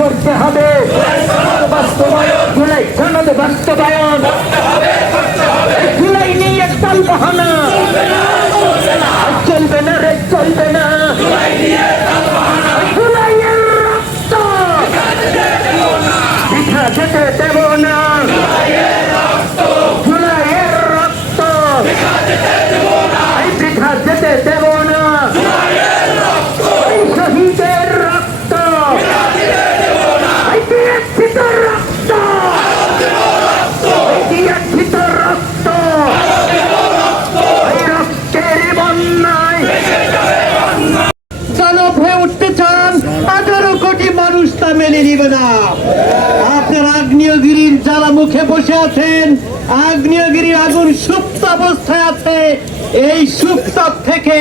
করতে হবে, জুলাই সনদ বাস্তবায়ন, জুলাই নিয়ে তাল বাহানা চলবে না রে, চলবে না। জুলাইয়ের রক্ত বৃথা যেতে দেব না, জুলাইয়ের রক্ত বৃথা যেতে দেব না, শহীদের রক্ত, বিরক্ষিত রক্ত, বিরক্ষিত রক্ত, রক্তের বন্যায় জনক হয়ে উঠতে চান, 18 কোটি মানুষ তা মেনে নিবে না। আপনার আগ্নেয়গিরির জ্বালা মুখে বসে আছেন, আগ্নেয়গিরির আগুন সুপ্ত অবস্থায় আছে, এই সুপ্ত থেকে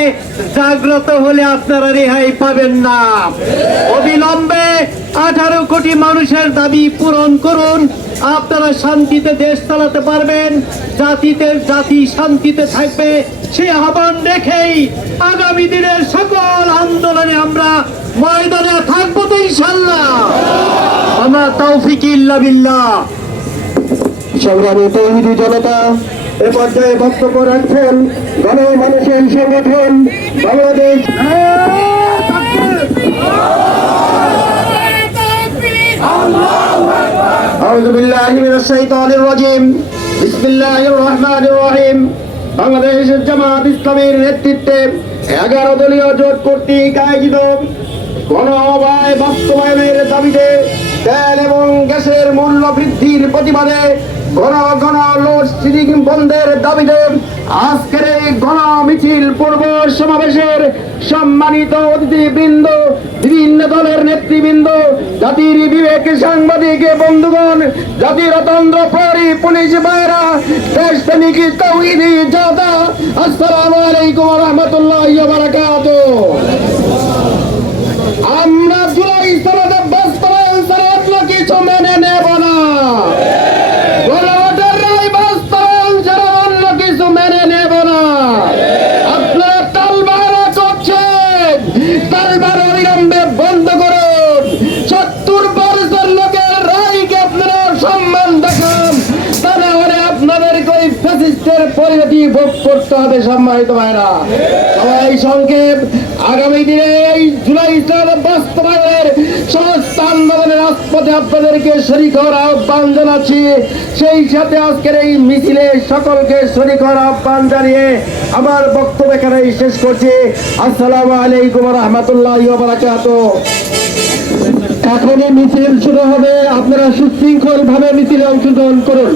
জাগ্রত হলে আপনারা রেহাই পাবেন না। অবিলম্বে 18 কোটি মানুষের দাবি পূরণ করুন, আপনারা শান্তিতে দেশ চালাতে পারবেন, জাতি শান্তিতে থাকবে। সেই আহ্বান রেখেই আগামী দিনের সকল আন্দোলনে আমরা ময়দানে থাকবো তো ইনশাআল্লাহ। আমরা তৌফিক ইল্লা বিল্লাহ। সংগ্রামী তৌহিদি জনতা, এ পর্যায়ে বক্তব্য রাখছেন গণমানুষের সংগঠন বাংলাদেশ আউযু বিল্লাহি মিনাশ শাইতানির রাজিম। বিসমিল্লাহির রহমানির রহিম। বাংলাদেশ জামাত ইসলামীর নেতৃত্বে 11 দলীয় জোট কর্তৃক আয়োজিত গণঅভ্যুত্থান বাস্তবায়নের দাবিতে তেল এবং গ্যাসের মূল্য বৃদ্ধির প্রতিবাদে ঘন লোডশেডিং বন্ধের দাবিতে আজকের এই গণ মিছিল পূর্ব সমাবেশের সম্মানিত অতিথিবৃন্দ, বিভিন্ন দলের নেতৃবৃন্দ, জাতির বিবেক সাংবাদিক বন্ধুগণ, জাতির অতন্ত্র প্রহরী পুলিশ ভাইরা, দেশপ্রেমিক তৌহিদি জনতা, আসসালামু আলাইকুম ওয়া রাহমাতুল্লাহি ওয়া বারাকাতুহু। আমরা জুলাই সনদ বাস্তবায়ন ছাড়া অন্য কিছু মেনে নেব না। গণভোটের রায় বাস্তবায়ন ছাড়া অন্য কিছু মেনে নেব না। আপনারা তালবাহানা করছেন, তালবাহানা অবিলম্বে বন্ধ করুন। 70% লোকের রায়কে আপনারা সম্মান দেখান, তা না হলে আপনাদেরকে ওই ফ্যাসিস্টের পরিণতি ভোগ করতে হবে। সম্মানিত ভাইরা, সবাই সংক্ষেপ, আগামী দিনে এই জুলাই সনদ বাস্তবায়নের সমস্ত আন্দোলনের রাজপথে আপনাদেরকে শরীক হওয়ার আহ্বান জানাচ্ছি। সেই সাথে আজকের এই মিছিলে সকলকে শরীক হওয়ার আহ্বান জানিয়ে আমার বক্তব্য এখানেই শেষ করছি। আসসালামু আলাইকুম ওয়া রাহমাতুল্লাহি ওয়া বারাকাতুহু। এখনই মিছিল শুরু হবে, আপনারা সুশৃঙ্খল ভাবে মিছিলে অংশগ্রহণ করুন।